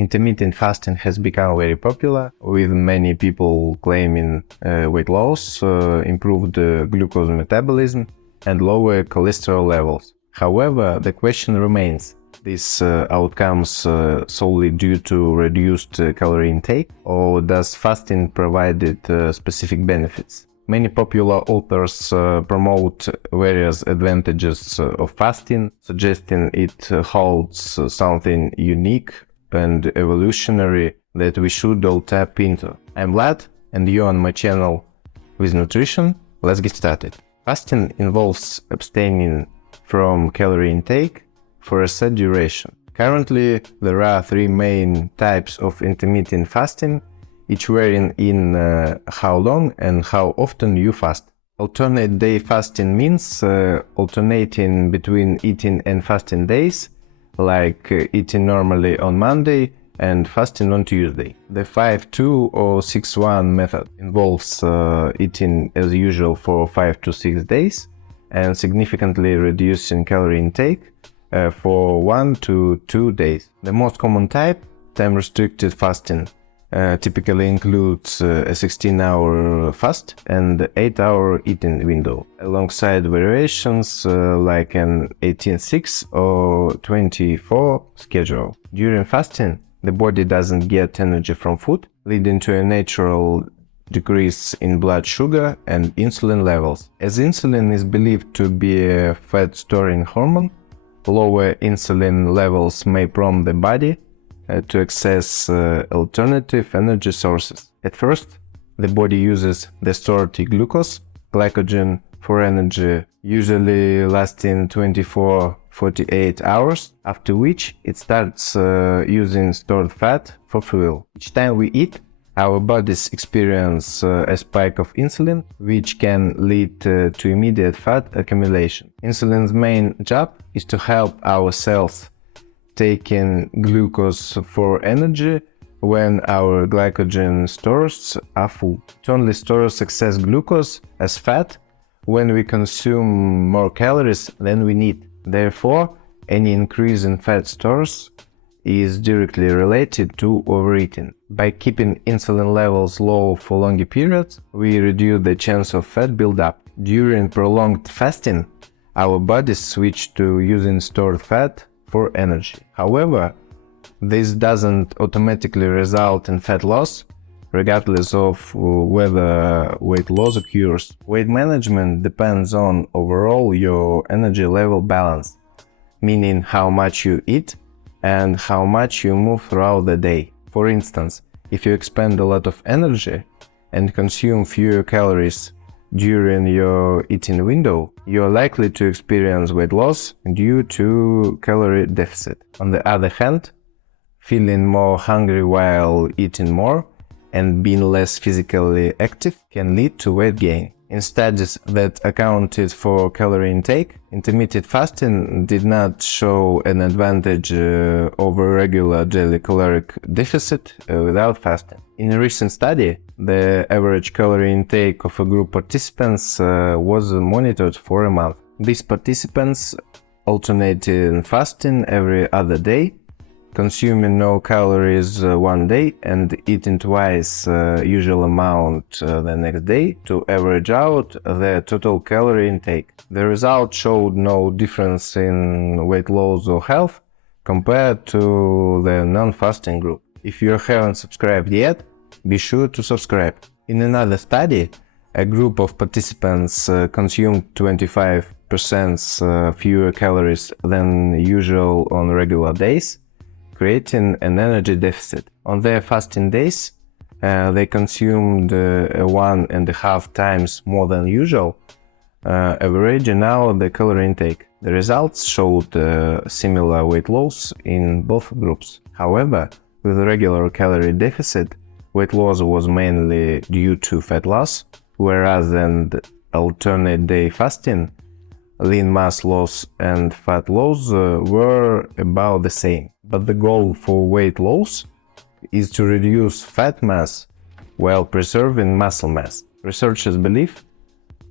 Intermittent fasting has become very popular, with many people claiming weight loss, improved glucose metabolism, and lower cholesterol levels. However, the question remains: these outcomes solely due to reduced calorie intake, or does fasting provide specific benefits? Many popular authors promote various advantages of fasting, suggesting it holds something unique and evolutionary that we should all tap into. I'm Vlad, and you're on my channel with nutrition. Let's get started. Fasting involves abstaining from calorie intake for a set duration. Currently, there are three main types of intermittent fasting, each varying in how long and how often you fast. Alternate day fasting means alternating between eating and fasting days, like eating normally on Monday and fasting on Tuesday. The 5-2 or 6-1 method involves eating as usual for 5 to 6 days and significantly reducing calorie intake for 1 to 2 days. The most common type, time-restricted fasting, typically includes a 16-hour fast and 8-hour eating window, alongside variations like an 18-6 or 24 schedule. During fasting, the body doesn't get energy from food, leading to a natural decrease in blood sugar and insulin levels. As insulin is believed to be a fat-storing hormone, lower insulin levels may prompt the body to access alternative energy sources. At first, the body uses the stored glucose, glycogen, for energy, usually lasting 24-48 hours, after which it starts using stored fat for fuel. Each time we eat, our bodies experience a spike of insulin, which can lead to immediate fat accumulation. Insulin's main job is to help our cells taking glucose for energy when our glycogen stores are full. It only stores excess glucose as fat when we consume more calories than we need. Therefore, any increase in fat stores is directly related to overeating. By keeping insulin levels low for longer periods, we reduce the chance of fat buildup. During prolonged fasting, our bodies switch to using stored fat for energy. However, this doesn't automatically result in fat loss, regardless of whether weight loss occurs. Weight management depends on overall your energy level balance, meaning how much you eat and how much you move throughout the day. For instance, if you expend a lot of energy and consume fewer calories during your eating window, you are likely to experience weight loss due to calorie deficit. On the other hand, feeling more hungry while eating more and being less physically active can lead to weight gain. In studies that accounted for calorie intake, intermittent fasting did not show an advantage over regular daily caloric deficit without fasting. In a recent study, the average calorie intake of a group participants was monitored for a month. These participants alternated fasting every other day, consuming no calories one day and eating twice usual amount the next day to average out the total calorie intake. The result showed no difference in weight loss or health compared to the non-fasting group. If you haven't subscribed yet, be sure to subscribe. In another study, a group of participants consumed 25% fewer calories than usual on regular days, creating an energy deficit. On their fasting days, they consumed 1.5 times more than usual, averaging out the calorie intake. The results showed similar weight loss in both groups. However, with regular calorie deficit, weight loss was mainly due to fat loss, whereas in alternate day fasting, lean mass loss and fat loss were about the same. But the goal for weight loss is to reduce fat mass while preserving muscle mass. Researchers believe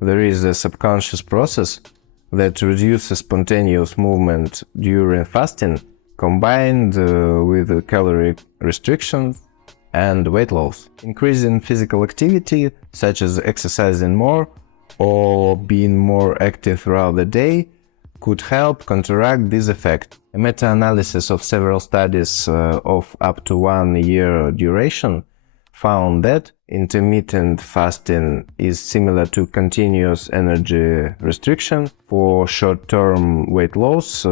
there is a subconscious process that reduces spontaneous movement during fasting combined with calorie restrictions and weight loss. Increasing physical activity, such as exercising more or being more active throughout the day, could help counteract this effect. A meta-analysis of several studies of up to 1 year duration found that intermittent fasting is similar to continuous energy restriction for short-term weight loss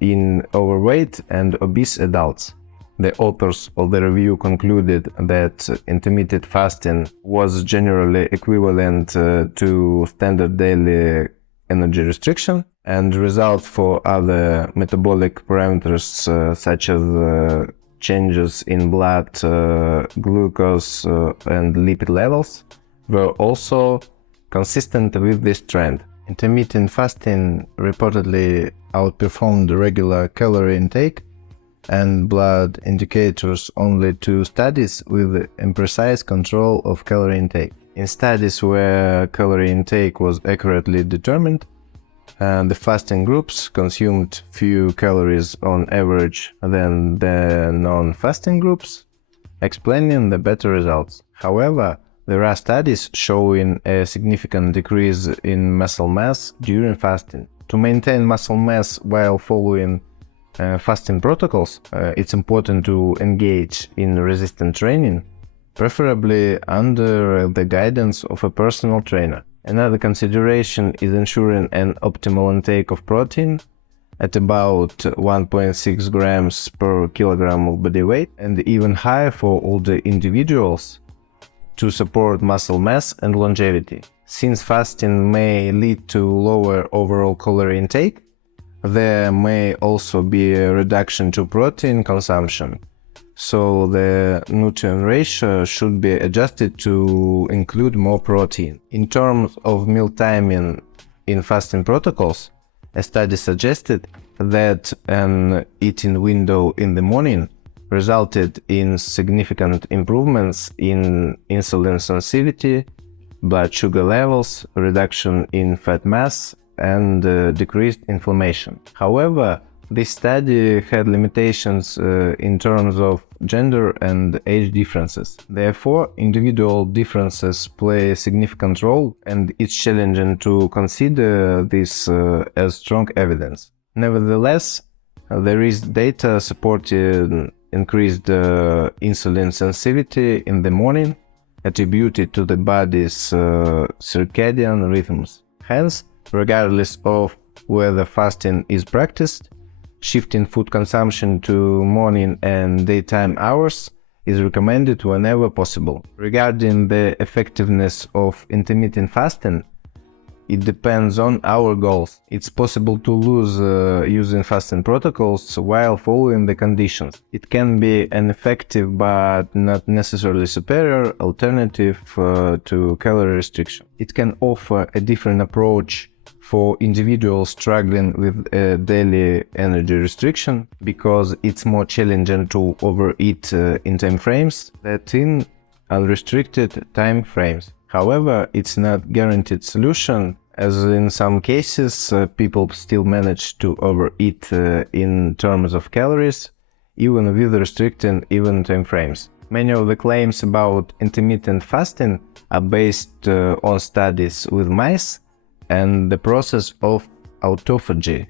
in overweight and obese adults. The authors of the review concluded that intermittent fasting was generally equivalent to standard daily energy restriction, and results for other metabolic parameters such as changes in blood glucose and lipid levels were also consistent with this trend. Intermittent fasting reportedly outperformed regular calorie intake and blood indicators only to studies with imprecise control of calorie intake. In studies where calorie intake was accurately determined, the fasting groups consumed fewer calories on average than the non-fasting groups, explaining the better results. However, there are studies showing a significant decrease in muscle mass during fasting. To maintain muscle mass while following fasting protocols, it's important to engage in resistance training, preferably under the guidance of a personal trainer. Another consideration is ensuring an optimal intake of protein at about 1.6 grams per kilogram of body weight, and even higher for older individuals, to support muscle mass and longevity. Since fasting may lead to lower overall calorie intake, there may also be a reduction to protein consumption, so the nutrient ratio should be adjusted to include more protein. In terms of meal timing in fasting protocols, a study suggested that an eating window in the morning resulted in significant improvements in insulin sensitivity, blood sugar levels, reduction in fat mass, and decreased inflammation. However, this study had limitations in terms of gender and age differences. Therefore, individual differences play a significant role, and it's challenging to consider this as strong evidence. Nevertheless, there is data supporting increased insulin sensitivity in the morning, attributed to the body's circadian rhythms. Hence, regardless of whether fasting is practiced, shifting food consumption to morning and daytime hours is recommended whenever possible. Regarding the effectiveness of intermittent fasting, it depends on our goals. It's possible to lose using fasting protocols while following the conditions. It can be an effective but not necessarily superior alternative to calorie restriction. It can offer a different approach for individuals struggling with a daily energy restriction, because it's more challenging to overeat in time frames than in unrestricted time frames. However, it's not a guaranteed solution, as in some cases people still manage to overeat in terms of calories, even with restricting even time frames. Many of the claims about intermittent fasting are based on studies with mice and the process of autophagy,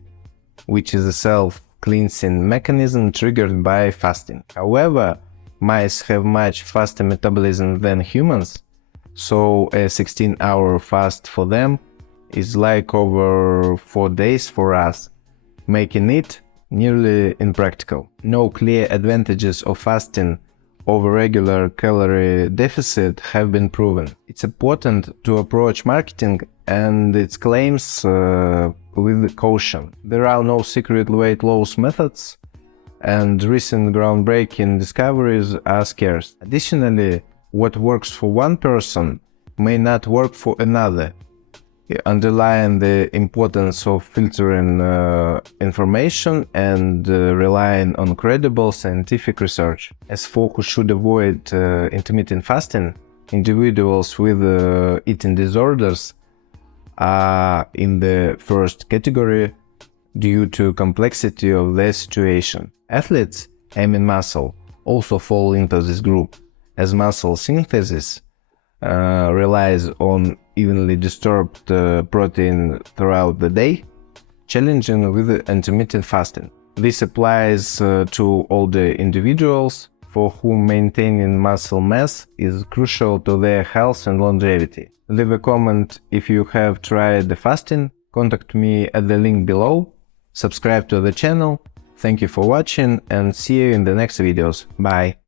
which is a self-cleansing mechanism triggered by fasting. However, mice have much faster metabolism than humans, so a 16-hour fast for them is like over 4 days for us, making it nearly impractical. No clear advantages of fasting over regular calorie deficit have been proven. It's important to approach marketing and its claims with caution. There are no secret weight loss methods, and recent groundbreaking discoveries are scarce. Additionally, what works for one person may not work for another, underlying the importance of filtering information and relying on credible scientific research. As focus should avoid intermittent fasting, individuals with eating disorders are in the first category, due to complexity of their situation. Athletes aiming muscle also fall into this group, as muscle synthesis relies on evenly disturbed protein throughout the day, challenging with intermittent fasting. This applies to older individuals for whom maintaining muscle mass is crucial to their health and longevity. Leave a comment if you have tried the fasting, contact me at the link below, subscribe to the channel. Thank you for watching and see you in the next videos. Bye!